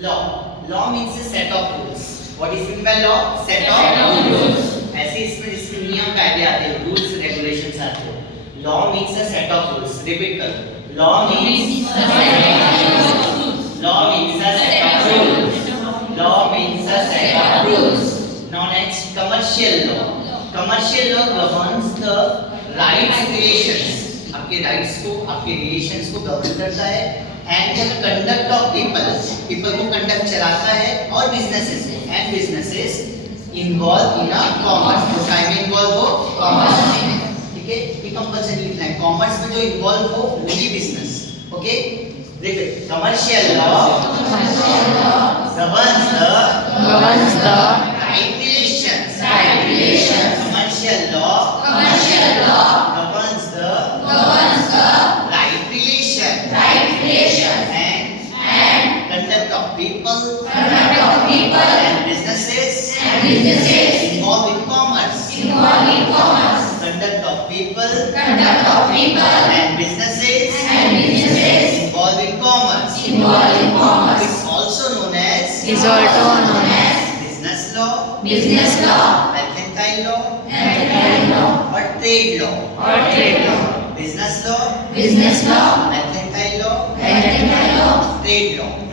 Law means a set of rules. What is meant by law? Set of rules. ऐसे इसमें जिसके नियम कायदे आते हैं, rules regulations आते हैं. Law means a set of rules. Repeat करो. Law means a set of rules. Law means a set of rules. Law means a set of rules. Now next, commercial law. Commercial law governs the rights relations. आपके rights को, आपके relations को govern करता है. And the conduct of people को conduct चलाता है और businesses को, and businesses involved in a commerce. तो काय में involve हो? Commerce में. ठीक है? ये compulsory लिखना है. Commerce में जो involve हो वही business. Okay? देखिए, commercial law governs the right relations. Commercial law governs the right relations. And conduct of people and businesses involved in commerce. Conduct of people and businesses involved in commerce. It's also known as business law, mercantile law, or trade law. Business law, mercantile law, trade law.